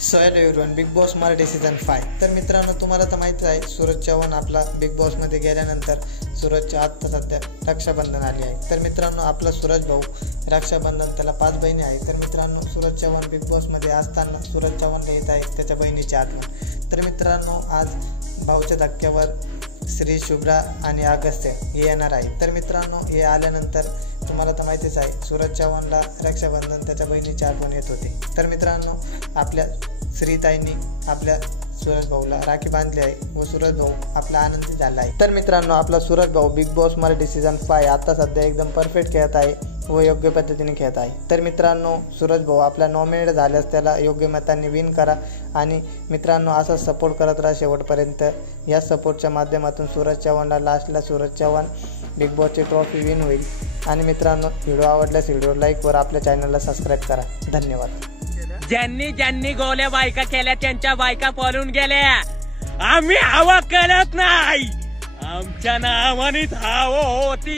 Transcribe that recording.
So hello everyone, big boss Marathi season 5। तर मित्रांनो, तुम्हाला तर माहिती आहे सूरज चव्हाण आपला बिग बॉसमध्ये गेल्यानंतर सूरजच्या आत्ता सध्या रक्षाबंधन आली आहे। तर मित्रांनो, आपला सूरज भाऊ रक्षाबंधन, त्याला 5 बहिणी आहेत। तर मित्रांनो, सूरज चव्हाण बिग बॉसमध्ये असताना सूरज चव्हाणला येत आहे त्याच्या बहिणीची आठवण। तर मित्रांनो, आज भाऊच्या धक्क्यावर श्री, शुभ्रा आणि अगस्त्य हे येणार आहे। तर मित्रांनो, हे आल्यानंतर तुम्हाला तर माहितीच आहे सूरज चव्हाणला रक्षाबंधन त्याच्या बहिणीची आठवण येत होती। तर मित्रांनो, आपल्या श्रीताईंनी आपल्या सूरज भाऊला राखी बांधली आहे व सूरज भाऊ आपला आनंदी झाला आहे। तर मित्रांनो, आपला सूरज भाऊ बिग बॉस मराठी सीझन 5 आता सध्या एकदम परफेक्ट खेळत आहे व योग्य पद्धतीने खेळत आहे। तर मित्रांनो, सूरज भाऊ आपला नॉमिनेट झाल्यास त्याला योग्य मतांनी विन करा आणि मित्रांनो, असा सपोर्ट करत राहा शेवटपर्यंत। या सपोर्टच्या माध्यमातून सूरज चव्हाणला लास्टला सूरज चव्हाण बिग बॉसची ट्रॉफी विन होईल। आणि मित्रांनो, व्हिडिओ आवडल्यास व्हिडिओ लाईक वर आपल्या चॅनलला सबस्क्राईब करा। धन्यवाद। ज्यांनी ज्यांनी गोल्या बायका केल्या त्यांच्या बायका पळून गेल्या। आम्ही हवा करत नाही, आमच्या नावानेच हवा होती।